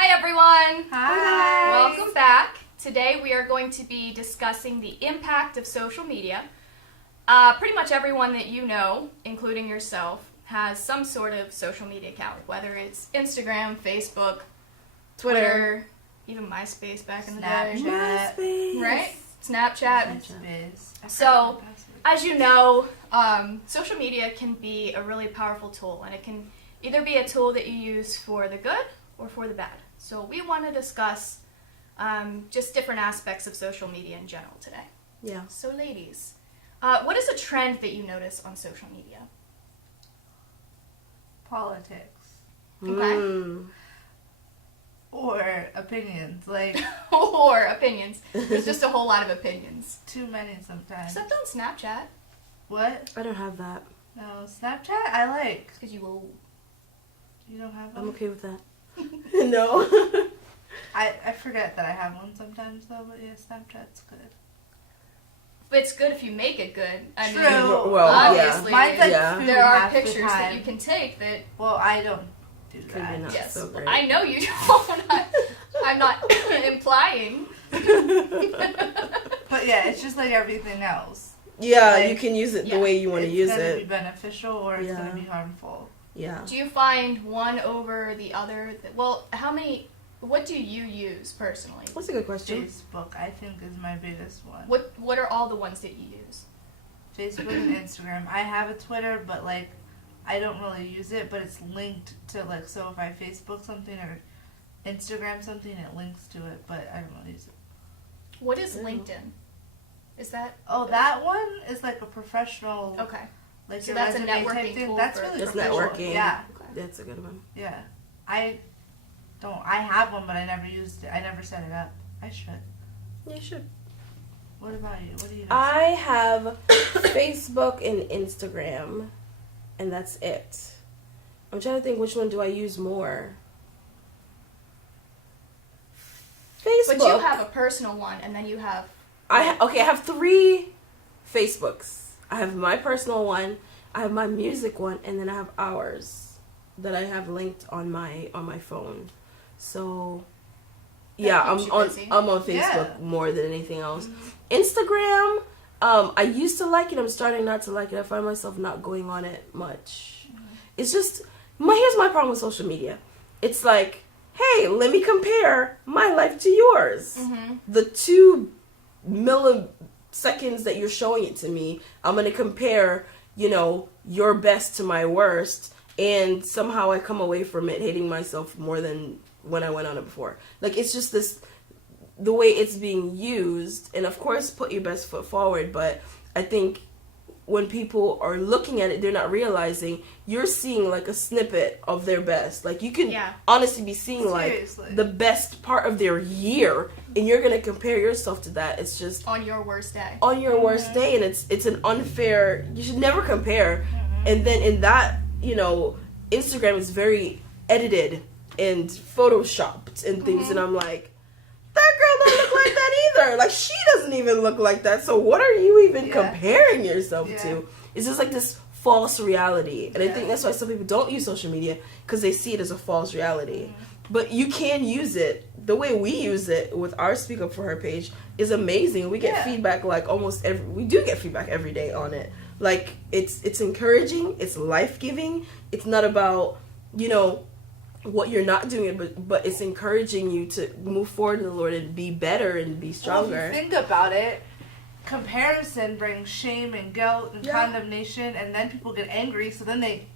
Hi everyone! Hi! Welcome back. Today we are going to be discussing the impact of social media. Pretty much everyone that you know, including yourself, has some sort of social media account, whether it's Instagram, Facebook, Twitter, even MySpace back in the day. Snapchat. Right? Snapchat. Snapchat. So, as you know, social media can be a really powerful tool, and it can either be a tool that you use for the good or for the bad. So we want to discuss just different aspects of social media in general today. Yeah. So ladies, what is a trend that you notice on social media? Politics. Okay. Or opinions. Like, Or opinions. There's just a whole lot of opinions. too many sometimes. Except on Snapchat. What? I don't have that. No, Snapchat I like. Because you will... You don't have one? I'm okay with that. No. I forget that I have one sometimes though, but yeah, Snapchat's good. But it's good if you make it good. I True. mean, Well, obviously, Mine's like Yeah. food there are half the pictures that you time. can take that... Well, I don't do Could that. be not Yes, so great. I know you don't. I'm not implying. But yeah, it's just like everything else. Yeah, Like, you can use it yeah, the way you want to use It's gonna be it. beneficial or it's Yeah. gonna be harmful. Yeah. Do you find one over the other? Well, what do you use personally? That's a good question. Facebook, I think, is my biggest one. What are all the ones that you use? Facebook and Instagram. I have a Twitter, but like, I don't really use it. But it's linked to like, so if I Facebook something or Instagram something, it links to it. But I don't really use it. What is Yeah. LinkedIn? Is that Oh, that one is like a professional, okay? like So your that's a resume networking type thing. tool That's for- really It's professional. networking. Yeah, Okay. That's a good one. yeah. I have one, but I never used it. I never set it up. I should. You should. What about you? What do you? I have Facebook and Instagram, and that's it. I'm trying to think which one do I use more. Facebook. But you have a personal one, and then you have I have 3 Facebooks. I have my personal one, I have my music one, and then I have ours that I have linked on my phone. So yeah, keeps you busy. I'm on Facebook Yeah. more than anything else. Mm-hmm. Instagram, I used to like it. I'm starting not to like it. I find myself not going on it much. It's just here's my problem with social media. It's like, hey, let me compare my life to yours. Mm-hmm. The 2 milliseconds that you're showing it to me, I'm going to compare, your best to my worst, and somehow I come away from it hating myself more than when I went on it before. Like, it's just the way it's being used, and of course put your best foot forward, but I think when people are looking at it, they're not realizing you're seeing like a snippet of their best. Like, you can honestly be seeing Seriously. like the best part of their year, and you're gonna compare yourself to that. It's just on your worst day. on your worst day, and it's an unfair. You should never compare. And then in that, Instagram is very edited and photoshopped and things, and I'm like, that girl don't look like that either. Like, she doesn't even look like that. So what are you even comparing yourself to? It's just like this false reality. And I think that's why some people don't use social media, because they see it as a false reality. But you can use it. The way we use it with our Speak Up For Her page is amazing. We get feedback like we do get feedback every day on it. Like, it's encouraging, it's life-giving. It's not about, what you're not doing, but it's encouraging you to move forward in the Lord and be better and be stronger. Well, if you think about it, comparison brings shame and guilt and condemnation, and then people get angry, so then they,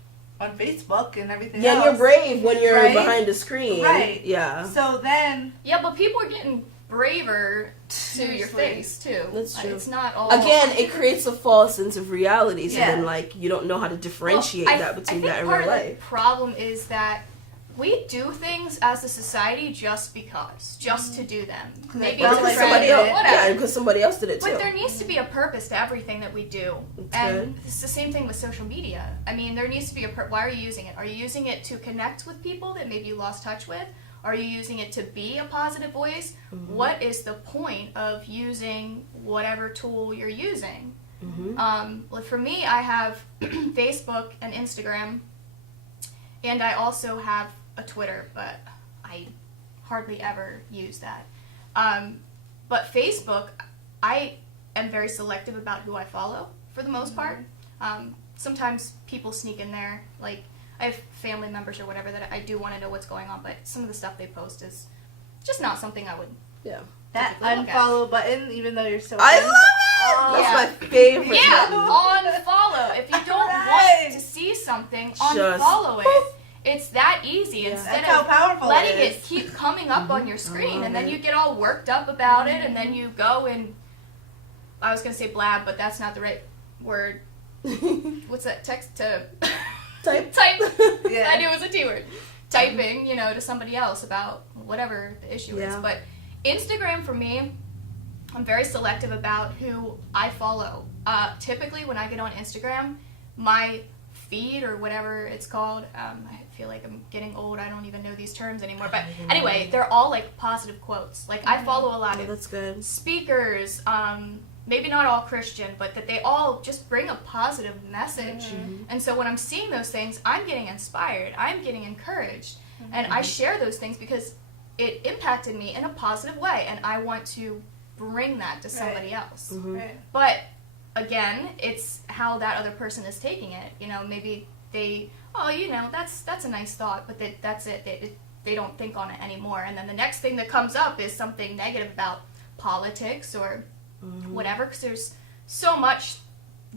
on Facebook and everything else. Yeah, you're brave when you're behind the screen. Right. Yeah. So then... Yeah, but people are getting braver to your face, too. That's true. It's not all... Again, it creates a false sense of reality, so Yeah. then, like, you don't know how to differentiate that between that and part real of the life. problem is that we do things as a society just to do them. Maybe felt it's like a trend, somebody else- whatever. Yeah, because somebody else did it too. But there needs to be a purpose to everything that we do. And it's the same thing with social media. I mean, there needs to be why are you using it? Are you using it to connect with people that maybe you lost touch with? Are you using it to be a positive voice? Mm-hmm. What is the point of using whatever tool you're using? Mm-hmm. For me, I have Facebook and Instagram, and I also have a Twitter, but I hardly ever use that. But Facebook, I am very selective about who I follow for the most part. Sometimes people sneak in there, like I have family members or whatever that I do want to know what's going on, but some of the stuff they post is just not something I would. Yeah. That Typically look at. unfollow button, even though you're so. I love it! Oh, That's yeah. my favorite Yeah, button. unfollow. If you don't Right. want to see something, Just unfollow it. boop. It's that easy. Yeah. Instead That's how of powerful letting it it is. keep coming up on your screen, love and then it. you get all worked up about it, and then you go and I was gonna say blab, but that's not the right word. What's that? Text to Type. type. Yeah. I knew it was a T word. Typing, to somebody else about whatever the issue is. Yeah. But Instagram for me, I'm very selective about who I follow. Typically, when I get on Instagram, my feed or whatever it's called, I feel like I'm getting old. I don't even know these terms anymore. But anyway, they're all like positive quotes. Like I follow a lot Oh, of that's good. speakers, maybe not all Christian, but that they all just bring a positive message. And so when I'm seeing those things, I'm getting inspired, I'm getting encouraged, and I share those things because it impacted me in a positive way, and I want to bring that to somebody else. Right. But again, it's how that other person is taking it. Maybe they, that's a nice thought, but that's it. They don't think on it anymore. And then the next thing that comes up is something negative about politics or whatever, because there's so much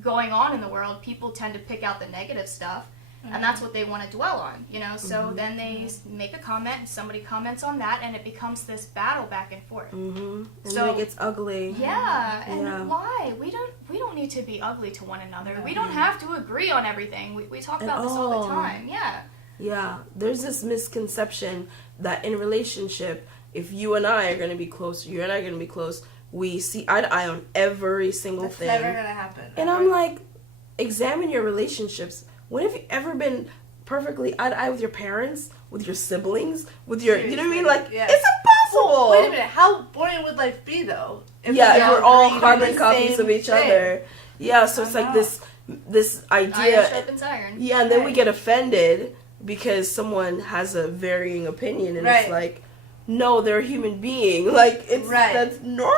going on in the world. People tend to pick out the negative stuff, and that's what they want to dwell on, So then they make a comment, and somebody comments on that, and it becomes this battle back and forth. And So- then it gets ugly. Yeah, and Yeah. why? We don't need to be ugly to one another. We don't have to agree on everything. We talk At about this all the all. time. Yeah. Yeah, there's this misconception that in a relationship, if you and I are going to be close, you and I are going to be close, we see eye to eye on every single That's thing. never gonna happen. And I'm like, examine your relationships. When have you ever been perfectly eye to eye with your parents, with your siblings, with your, you know what I mean? Like, Yeah. it's impossible. Wait a minute, how boring would life be though? If Yeah, we if we're all agreed on carbon the copies same of each thing? other. Yeah, so I it's like know. this Iron idea. sharpens iron. Yeah, and then we Right. get offended because someone has a varying opinion, and it's Right. like, no, they're a human being. Like, it's Right. that's normal,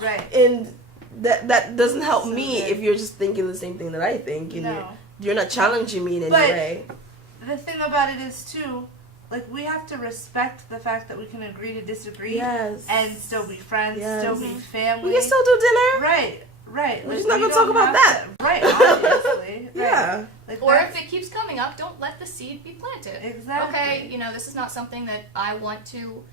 Right. and that doesn't help So me good. if you're just thinking the same thing that I think, and No. you're not challenging me in any But- way. The thing about it is too, like we have to respect the fact that we can agree to disagree Yes, and still be friends, Yes. still be family. we can still do dinner. Right. Right. We're Like, just not we gonna talk don't about have to- Right. Obviously. Yeah. Right. Like Or that's- if it keeps coming up, don't let the seed be planted. Exactly. Okay, this is not something that I want to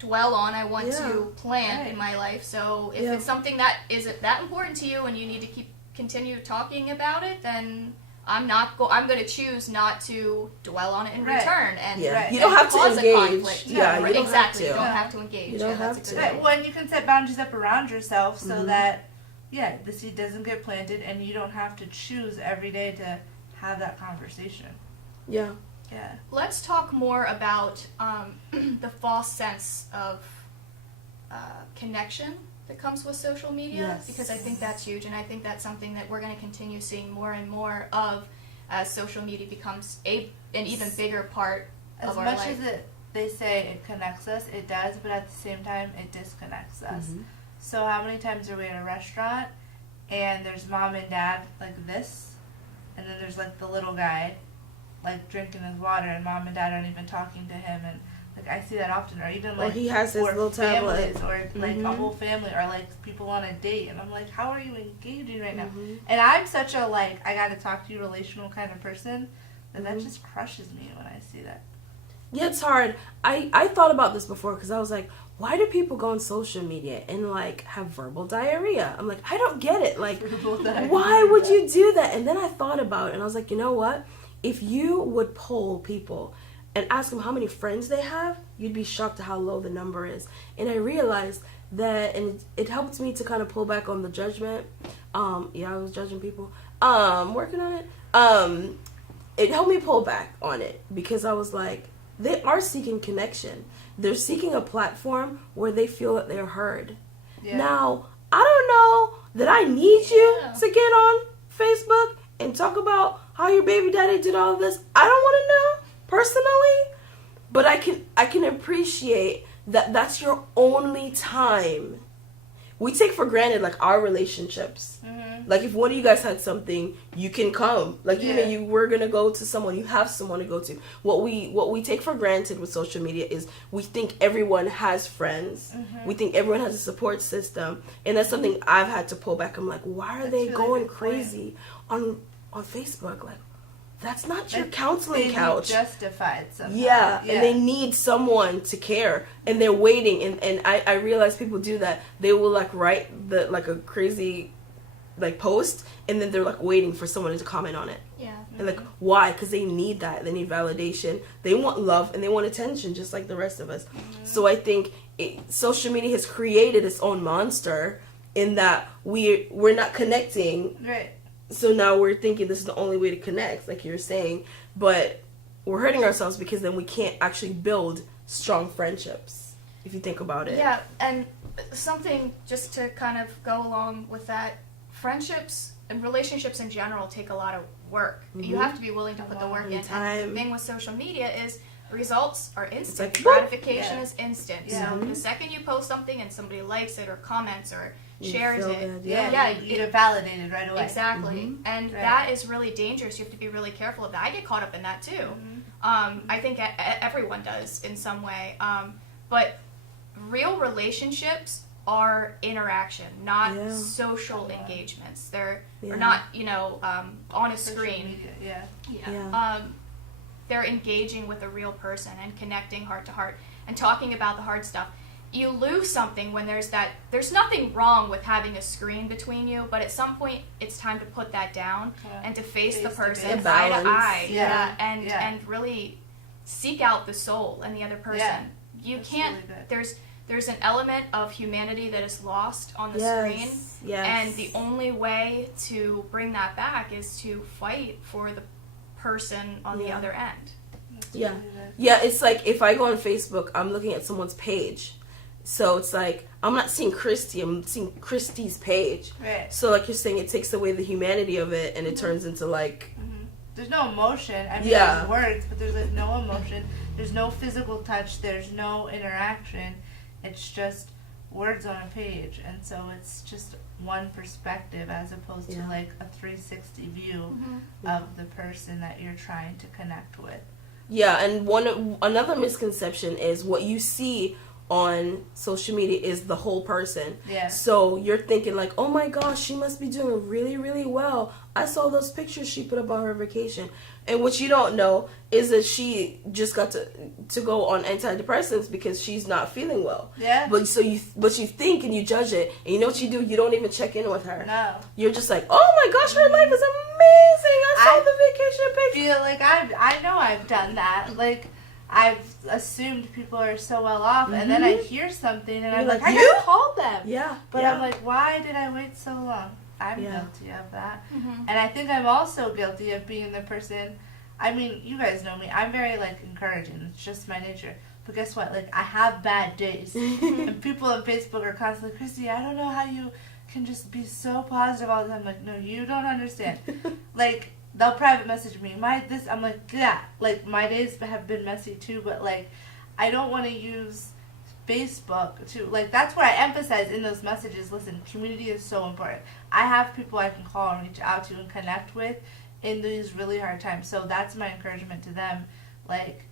dwell on. I want Yeah. to plant Right. in my life. So if Yeah. it's something that isn't that important to you and you need to continue talking about it, then I'm going to choose not to dwell on it in Right. return. And Yeah, Right. you don't and have to cause a engage. conflict. Yeah, you Right, don't exactly. have You to. don't have to engage. You don't Yeah, have that's a to. good Right. When you can set boundaries up around yourself so Mhm. that, yeah, the seed doesn't get planted and you don't have to choose every day to have that conversation. Yeah. Yeah. Let's talk more about the false sense of connection that comes with social media, Yes. because I think that's huge, and I think that's something that we're going to continue seeing more and more of as social media becomes an even bigger part As of our much life. as they say it connects us, it does, but at the same time, it disconnects us. Mhm. So how many times are we at a restaurant and there's mom and dad like this, and then there's like the little guy like drinking his water, and mom and dad aren't even talking to him, and like I see that often, or even Or like he has his or little tablet. families, or like a Mhm. whole family, or like people on a date, and I'm like, how are you engaging right now? Mhm. And I'm such a like I gotta talk to you relational kind of person that Mhm. just crushes me when I see that. Yeah, it's hard. I thought about this before because I was like, why do people go on social media and like have verbal diarrhea? I'm like, I don't get it. Like, why would you do that? And then I thought about it and I was like, you know what? If you would poll people and ask them how many friends they have, you'd be shocked at how low the number is. And I realized that, and it helped me to kind of pull back on the judgment. Yeah, I was judging people. Working on it. It helped me pull back on it because I was like, they are seeking connection. They're seeking a platform where they feel that they're heard. Yeah. Now, I don't know that I need you Yeah. to get on Facebook and talk about how your baby daddy did all of this. I don't want to know personally, but I can appreciate that's your only time. We take for granted like our relationships. Mm-hmm. Like if one of you guys had something, you can come. Like you know, Yeah. you were gonna go to someone, you have someone to go to. What we take for granted with social media is we think everyone has friends. Mm-hmm. We think everyone has a support system, and that's something I've had to pull back. I'm like, why are That's they really going good point. crazy on Facebook? Like, that's not your Like, counseling They couch. justified somehow. Yeah, and they need someone to care, and they're waiting. And I realize people do that. They will like write like a crazy like post, and then they're like waiting for someone to comment on it. Yeah. And like, why? Because they need that. They need validation. They want love and they want attention, just like the rest of us. So I think social media has created its own monster in that we're not connecting. Right. So now we're thinking this is the only way to connect, like you're saying, but we're hurting ourselves because then we can't actually build strong friendships, if you think about it. Yeah, and something just to kind of go along with that, friendships and relationships in general take a lot of work. You have to be willing to put the work in. Time. And the thing with social media is results are instant. like, Gratification Yeah. is instant. Yeah. So the second you post something and somebody likes it or comments or You shares feel it, good, Yeah. Yeah, You get validated right away. exactly. And Right. that is really dangerous. You have to be really careful of that. I get caught up in that too. I think everyone does in some way. But real relationships are interaction, not Yeah. social engagements. They're Yeah. or not, on a Social screen. media, yeah. Yeah. They're engaging with a real person and connecting heart to heart and talking about the hard stuff. You lose something when there's nothing wrong with having a screen between you, but at some point it's time to put that down Yeah. and to face the Face to person face. eye to Balance. eye. Yeah. Yeah, and really seek out the soul in the other person. Yeah. You That's can't really good. there's an element of humanity that is lost on the Yes. screen. Yes. And the only way to bring that back is to fight for the person on the Yeah. other end. Yeah. Really good. Yeah, it's like if I go on Facebook, I'm looking at someone's page. So it's like I'm not seeing Christy, I'm seeing Christy's page. Right. So like you're saying, it takes away the humanity of it and it turns into like There's no emotion. I mean, Yeah. there's words, but there's like no emotion. There's no physical touch. There's no interaction. It's just words on a page, and so it's just one perspective as opposed to Yeah. like a 360 view Mm-hmm. of the person that you're trying to connect with. yeah, and another misconception is what you see on social media is the whole person. Yeah. So you're thinking like, oh my gosh, she must be doing really, really well. I saw those pictures she put up on her vacation. And what you don't know is that she just got to go on antidepressants because she's not feeling well. Yeah. But you think and you judge it, and you know what you do? You don't even check in with her. No. You're just like, oh my gosh, her life is amazing. I saw I the vacation picture. Feel like I know I've done that. Like I've assumed people are so well off, and then I hear something, and I'm You're like, like, I "You?" gotta call them. Yeah, But yeah. I'm like, why did I wait so long? I'm Yeah. guilty of that. Mm-hmm. And I think I'm also guilty of being the person. I mean, you guys know me. I'm very like encouraging. It's just my nature. But guess what? Like I have bad days, and people on Facebook are constantly, Christy, I don't know how you can just be so positive all the time. I'm like, no, you don't understand. Like they'll private message me. I'm like, yeah. Like my days have been messy too, but like I don't want to use Facebook to like. That's what I emphasize in those messages. Listen, community is so important. I have people I can call and reach out to and connect with in these really hard times. So that's my encouragement to them. Like,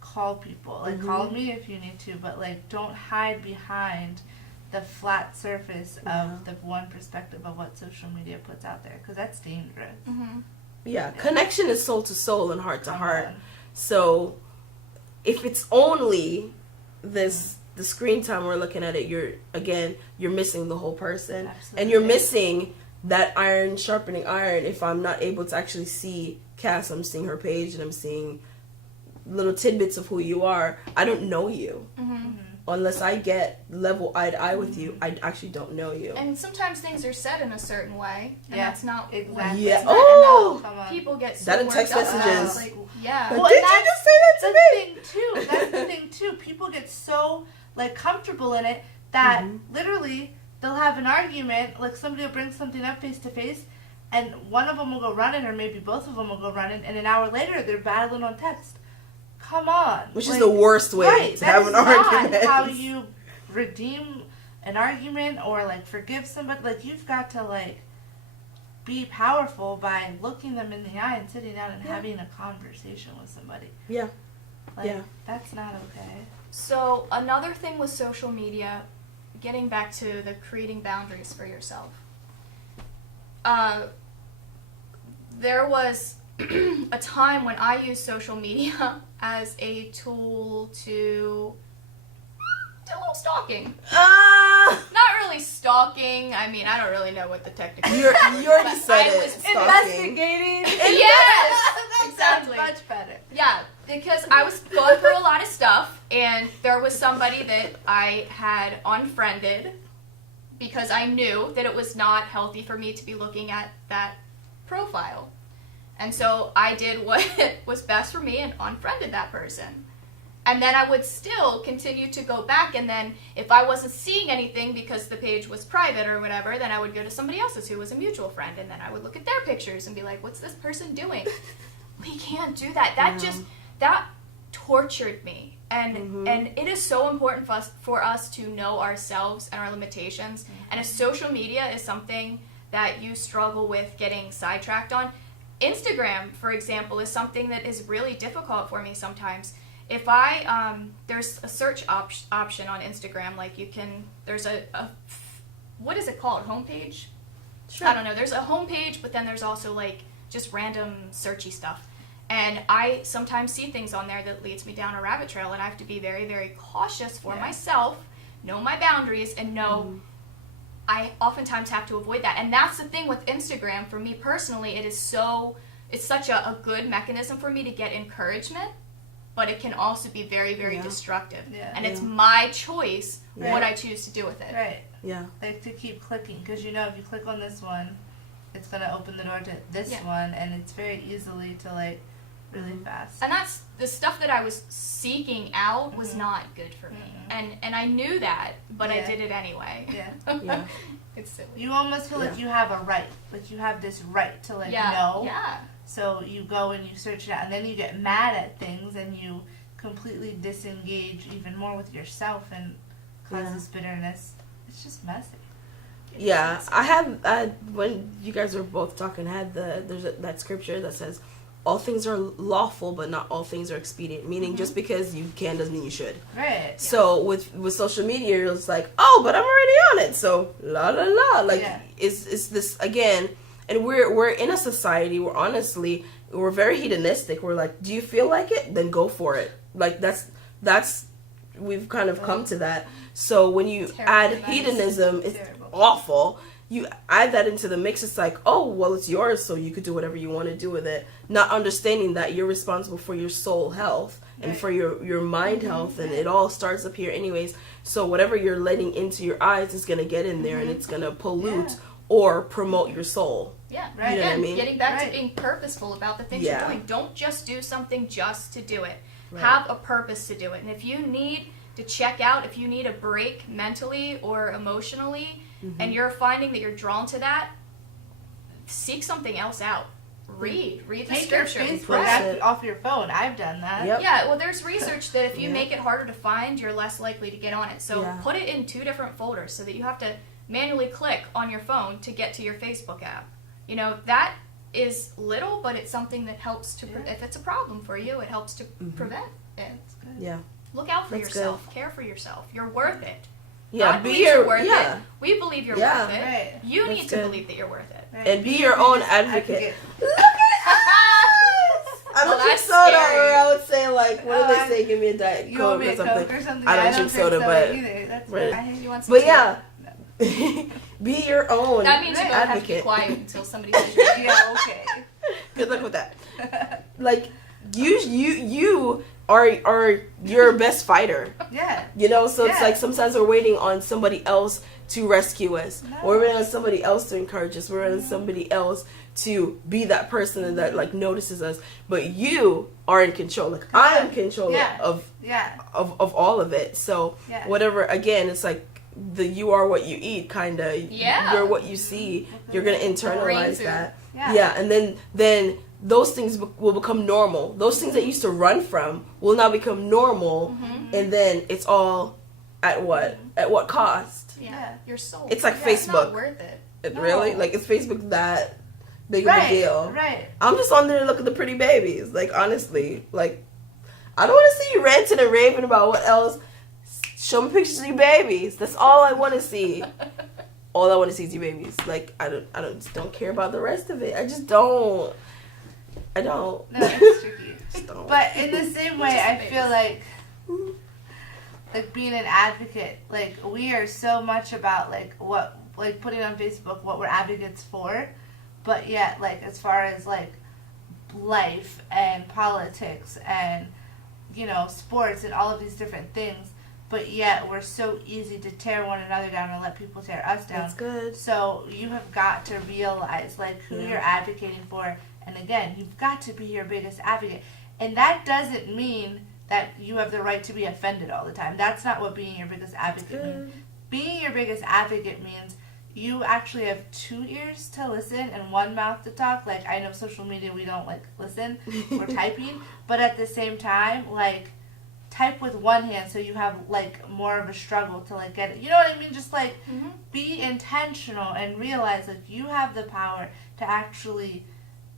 call people. Like, call me if you need to, but like, don't hide behind the flat surface of the one perspective of what social media puts out there, because that's dangerous. Mm-hmm. Yeah, connection is soul to soul and heart to Come heart. on. So if it's only the screen time we're looking at it, you're missing the whole person. Absolutely. And you're missing that iron sharpening iron. If I'm not able to actually see Cass, I'm seeing her page and I'm seeing little tidbits of who you are. I don't know you. Mm-hmm. Unless I get level eye to eye with you, I actually don't know you. And sometimes things are said in a certain way, and Yeah, that's not Exactly. Yeah. It's not Oh! enough. Come on. people get so That in worked text up about. messages. Like, yeah. Well, Did and you that's just say that to the me? thing too. That's the thing too. People get so like comfortable in it that literally they'll have an argument. Like somebody will bring something up face to face, and one of them will go running, or maybe both of them will go running, and an hour later they're battling on text. come on. Which is Like, the worst way right, to that have is an not argument. how you redeem an argument or like forgive somebody. Like you've got to like be powerful by looking them in the eye and sitting down and having a conversation with somebody. Yeah. Like, Yeah. that's not okay. So another thing with social media, getting back to the creating boundaries for yourself. There was a time when I used social media as a tool to do a little stalking. Not really stalking. I mean, I don't really know what the technical. You already said I it. was Stalking. Investigating. Yes, That exactly. sounds much better. Yeah, because I was going through a lot of stuff, and there was somebody that I had unfriended because I knew that it was not healthy for me to be looking at that profile. And so I did what was best for me and unfriended that person. And then I would still continue to go back, and then if I wasn't seeing anything because the page was private or whatever, then I would go to somebody else's who was a mutual friend, and then I would look at their pictures and be like, what's this person doing? We can't do that. That tortured me. And it is so important for us to know ourselves and our limitations. And if social media is something that you struggle with getting sidetracked on, Instagram, for example, is something that is really difficult for me sometimes. If I, there's a search option on Instagram, like there's a what is it called? Homepage? Sure. I don't know. There's a homepage, but then there's also like just random searchy stuff. And I sometimes see things on there that leads me down a rabbit trail, and I have to be very, very cautious for myself, know my boundaries, and know I oftentimes have to avoid that. And that's the thing with Instagram. For me personally, it's such a good mechanism for me to get encouragement, but it can also be very, very destructive. Yeah. And it's my choice Right. what I choose to do with it. Right. Yeah. Like to keep clicking, because you know if you click on this one, it's gonna open the door to this one, and it's very easily to like really fast. And that's the stuff that I was seeking out was not good for me. And I knew that, but I Yeah. did it anyway. Yeah. Yeah. It's silly. You almost feel like you have a right, like you have this right to like know. Yeah. So you go and you search it out, and then you get mad at things, and you completely disengage even more with yourself, and causes bitterness. It's just messy. Yeah, I had when you guys were both talking, I had that scripture that says, all things are lawful, but not all things are expedient. Meaning, just because you can doesn't mean you should. Right. So with social media, it's like, oh, but I'm already on it, so la la la. Like, it's this again, and we're in a society where honestly we're very hedonistic. We're like, do you feel like it? Then go for it. Like that's we've kind of come to that. So when you add hedonism, it's awful. You add that into the mix, it's like, oh, well, it's yours, so you could do whatever you want to do with it. Not understanding that you're responsible for your soul health and for your mind health, and it all starts up here anyways. So whatever you're letting into your eyes is going to get in there, and it's going to pollute or promote your soul. Yeah, Right. You know what I Again, mean? getting back to being purposeful about the things Yeah. you're doing. Don't just do something just to do it. Right. Have a purpose to do it. And if you need to check out, if you need a break mentally or emotionally, and you're finding that you're drawn to that, seek something else out. Read the Take your scripture. Facebook Right. app off your phone. I've done that. Yep. Yeah, well, there's research that if you Yeah. make it harder to find, you're less likely to get on it. So Yeah. put it in 2 different folders so that you have to manually click on your phone to get to your Facebook app. You know, that is little, but it's something that helps to, if it's a problem for you, it helps to prevent it. Yeah. Look out for That's yourself. Care for yourself. You're worth it. Yeah, God be believes you're your worth yeah. it. We believe you're Yeah. worth it. Right. You That's need to good. believe that you're worth it. Right. And be your own advocate. Look at I don't Well, drink that's soda, scary. or I would say like, what do Oh, they say? Give me a diet You coke want me or a something. Coke or something? I don't drink soda, but either. That's right. fine. You want some but tea? yeah, be your own That means you both have to be advocate. quiet until somebody says you're Yeah, okay. Good luck with that. Like you are your best fighter. Yeah. You know, so it's Yeah. like sometimes we're waiting on somebody else to rescue us. No. We're waiting on somebody else to encourage us. We're waiting on somebody else to be that person that like notices us. But you are in control. Like I am in control Yeah. of Yeah. all of it. So Yeah. whatever, again, it's like the you are what you eat kind of. Yeah. You're what you see. You're going to internalize Brain that. Yeah. Yeah, and then those things will become normal. Those things that you used to run from will now become normal, and then it's all at what cost? Yeah, your soul. It's like It's not Facebook. worth it. It really, like, is Facebook that big of a deal? Right. I'm just on there to look at the pretty babies. Like, honestly, like, I don't want to see you ranting and raving about what else. Show me pictures of your babies. That's all I want to see. All I want to see is your babies. Like, I just don't care about the rest of it. I just don't. I don't. No, it's tricky. Just don't. But in the same way, Just I babies. feel like being an advocate, like we are so much about like what, like putting on Facebook what we're advocates for, but yet like as far as like life and politics and sports and all of these different things, but yet we're so easy to tear one another down and let people tear us down. That's good. So you have got to realize like who you're advocating for, and again, you've got to be your biggest advocate. And that doesn't mean that you have the right to be offended all the time. That's not what being your biggest advocate means. Being your biggest advocate means you actually have 2 ears to listen and 1 mouth to talk. Like, I know social media, we don't like listen, we're typing, but at the same time, like, type with one hand so you have like more of a struggle to like get it. You know what I mean? Just like be intentional and realize like you have the power to actually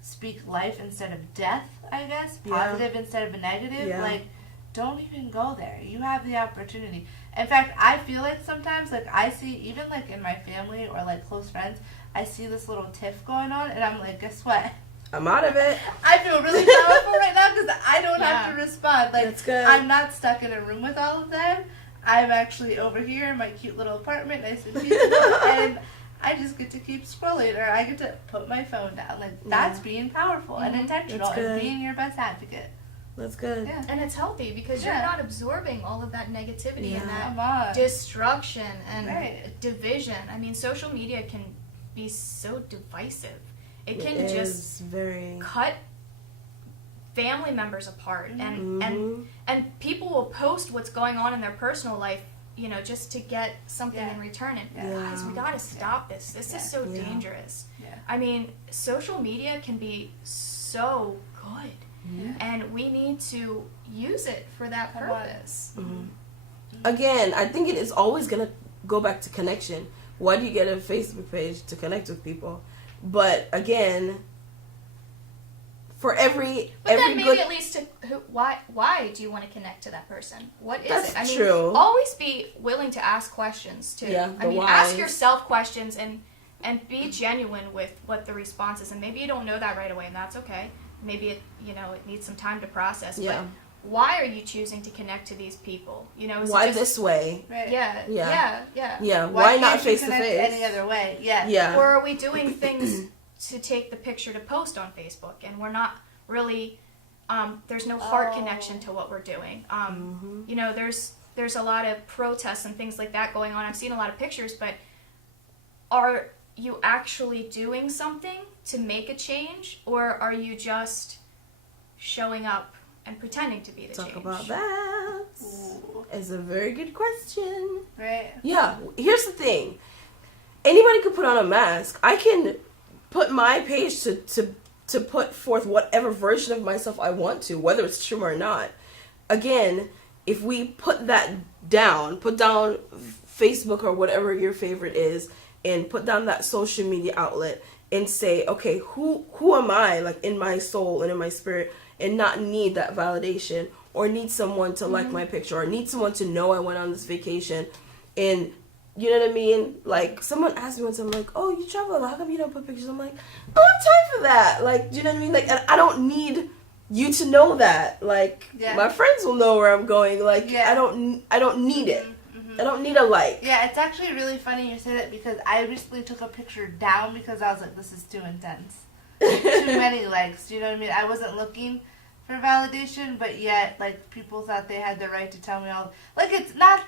speak life instead of death, I guess. Positive instead of a negative. Yeah. Like, don't even go there. You have the opportunity. In fact, I feel like sometimes like I see, even like in my family or like close friends, I see this little tiff going on and I'm like, guess what? I'm out of it. I feel really powerful right now because I don't have to respond. Like, That's good. I'm not stuck in a room with all of them. I'm actually over here in my cute little apartment, nice and peaceful, and I just get to keep scrolling, or I get to put my phone down. Like, that's being powerful and intentional That's good. and being your best advocate. That's good. Yeah. And it's healthy because you're not absorbing all of that negativity and Come that on. destruction and Right. division. I mean, social media can be so divisive. It can It just is very. cut family members apart, and Mhm. and people will post what's going on in their personal life, just to get something Yeah. in return. And Yeah. guys, we gotta stop this. This is so Yeah. dangerous. Yeah. I mean, social media can be so good, and we need to use it for that Come on. purpose. Again, I think it is always gonna go back to connection. Why do you get a Facebook page? To connect with people. But again, for every But then maybe good at least why do you want to connect to that person? What is That's it? I mean, true. always be willing to ask questions too. Yeah, I the mean, whys. ask yourself questions and be genuine with what the response is. And maybe you don't know that right away, and that's okay. Maybe it needs some time to process. Yeah. But why are you choosing to connect to these people? Is it why just- this way? Right. Yeah, Yeah. yeah, yeah. Yeah, why not can't you face to connect face? any other way? Yeah. Yeah. Or are we doing things to take the picture to post on Facebook, and we're not really there's no heart connection to what we're doing. There's a lot of protests and things like that going on. I've seen a lot of pictures, but are you actually doing something to make a change, or are you just showing up and pretending to be the Talk change? about that. Ooh. It's a very good question. Right. Yeah, here's the thing. Anybody could put on a mask. I can put my page to put forth whatever version of myself I want to, whether it's true or not. Again, if we put that down, put down Facebook or whatever your favorite is, and put down that social media outlet and say, okay, who am I, like, in my soul and in my spirit, and not need that validation or need someone to like my picture or need someone to know I went on this vacation. And you know what I mean? Like, someone asked me once, I'm like, oh, you travel a lot, how come you don't put pictures? I'm like, I don't have time for that. Like, do you know what I mean? Like, and I don't need you to know that. Like, Yeah. my friends will know where I'm going. Like, Yeah. I don't need it. I don't need a like. Yeah, it's actually really funny you say that because I recently took a picture down because I was like, this is too intense. Too many likes, you know what I mean? I wasn't looking for validation, but yet, like, people thought they had the right to tell me all. Like, it's not.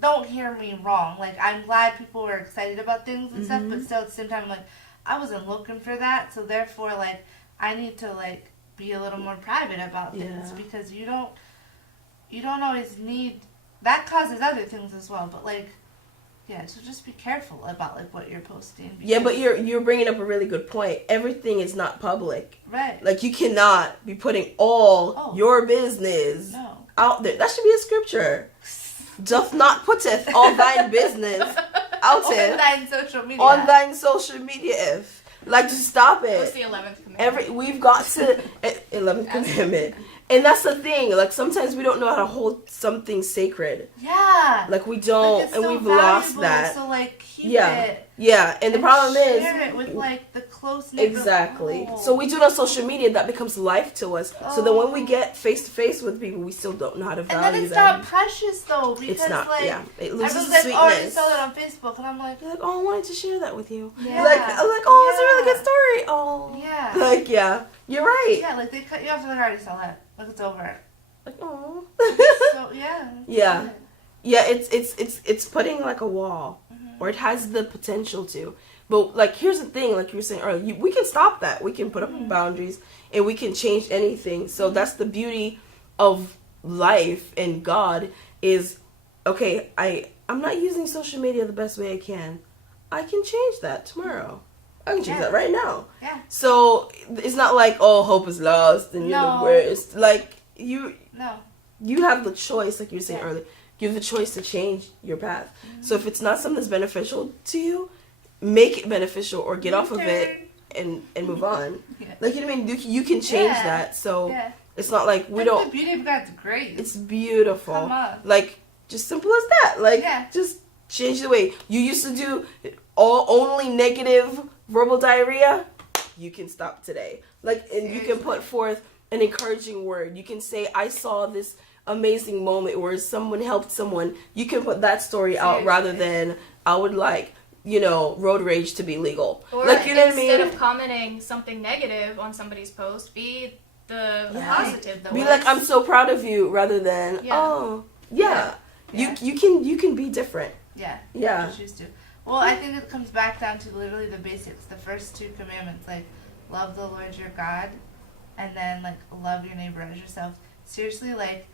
Don't hear me wrong. Like, I'm glad people were excited about things and stuff, but still at the same time, like, I wasn't looking for that, so therefore, like, I need to, like, be a little more private about things Yeah. because you don't always need. That causes other things as well, but, like, Yeah, so just be careful about like what you're posting. Yeah, but because- you're bringing up a really good point. Everything is not public. right. Like, you cannot be putting all your business No. out there. That should be a scripture. Doth not putteth all thine business out On there thine social media. on thine social media. If like, just stop What's it. the 11th commandment? We've got to 11th commandment, and that's the thing. Like, sometimes we don't know how to hold something sacred. Yeah. Like, we don't, Like, it's and so we've lost valuable, that. So like keep Yeah. it. Yeah, and the problem is share it with like the close knit. exactly. So we do it on social media. That becomes life to us. So then when we get face to face with people, we still don't know how to And value then it's them. not precious though, because It's not. like Yeah, it loses everyone's the like, oh, you sweetness. saw that on Facebook, and I'm like, You're like, oh, I wanted to share that with you. Yeah. Like, I'm like, oh, it's a really Yeah. good story. Oh, yeah, like, yeah, you're right. yeah, like they cut you off, and like, I already saw that. Like it's over. Like, oh. So yeah. that's Yeah. good. Yeah, it's putting like a wall, or it has the potential to. But like, here's the thing, like you were saying earlier, we can stop that. We can put up boundaries, and we can change anything. So that's the beauty of life and God is, okay, I'm not using social media the best way I can. I can change that tomorrow. I can change Yeah. that right now. Yeah. So it's not like, oh, hope is lost and you're No. the worst. Like, No. you have the choice, like you were saying Yeah. earlier. You have the choice to change your path. So if it's not something that's beneficial to you, make it beneficial or get off of it and move on. Yeah. Like, you know what I mean? You can change Yeah. that. So Yeah. it's not like we That's don't. the beauty of God's grace. It's beautiful. Come on. Like, just simple as that. Like, Yeah. just change the way you used to do only negative verbal diarrhea. You can stop today. Like, and you can put forth an encouraging word. You can say, I saw this amazing moment where someone helped someone. You can put that story out rather than, I would like, road rage to be legal. Or like, you know what I instead mean? of commenting something negative on somebody's post, be the Yeah. positive. The Be words. like, I'm so proud of you, rather than, Yeah. oh, yeah. Yeah. You can be different. Yeah. Yeah. You choose to. Well, I think it comes back down to literally the basics. The first two commandments, like love the Lord your God, and then like love your neighbor as yourself. Seriously, like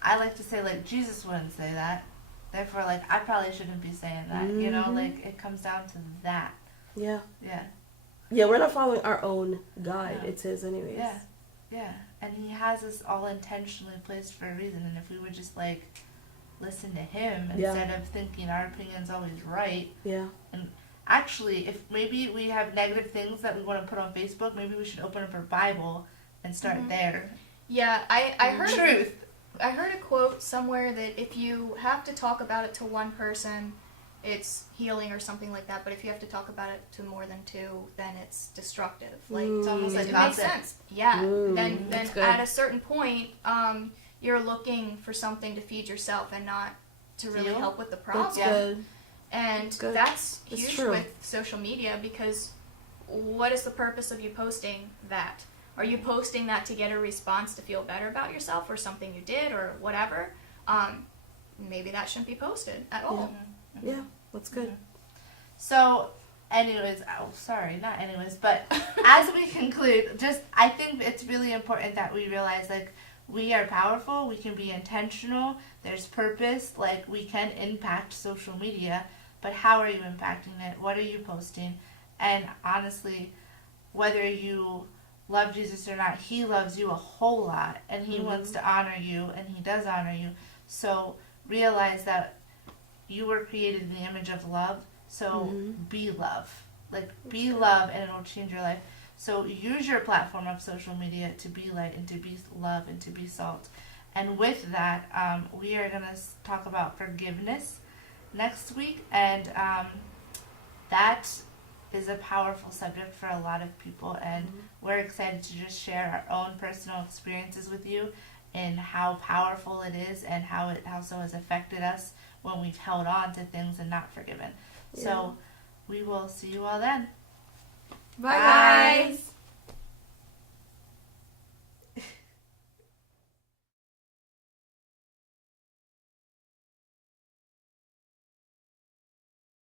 I like to say, like Jesus wouldn't say that. Therefore, like I probably shouldn't be saying that. You know, Mhm. like it comes down to that. Yeah. Yeah. Yeah, we're not following our own guide. No. It's his anyways. Yeah. Yeah. And he has us all intentionally placed for a reason. And if we would just like listen to him Yeah. instead of thinking our opinion's always right. Yeah. Actually, if maybe we have negative things that we want to put on Facebook, maybe we should open up our Bible and start Mhm. there. Yeah, I heard Truth. I heard a quote somewhere that if you have to talk about it to one person, it's healing or something like that. But if you have to talk about it to more than two, then it's destructive. Like It's almost like it makes gossip. sense. Yeah. Then that's good. at a certain point, you're looking for something to feed yourself and not to really Feel? help with the problem. That's good. And Good. that's That's huge true. with social media because what is the purpose of you posting that? Are you posting that to get a response to feel better about yourself or something you did or whatever? Maybe that shouldn't be posted at all. Yeah, that's good. So, anyways, oh, sorry, not anyways, but as we conclude, just I think it's really important that we realize like we are powerful, we can be intentional, there's purpose, like we can impact social media, but how are you impacting it? What are you posting? And honestly, whether you love Jesus or not, he loves you a whole lot and he wants to honor you and he does honor you. So realize that you were created in the image of love. So be love. Like be love and it'll change your life. So use your platform of social media to be light and to be love and to be salt. And with that, we are going to talk about forgiveness next week. And that is a powerful subject for a lot of people. And we're excited to just share our own personal experiences with you and how powerful it is and how it also has affected us when we've held on to things and not forgiven. So we will see you all then. Bye, guys.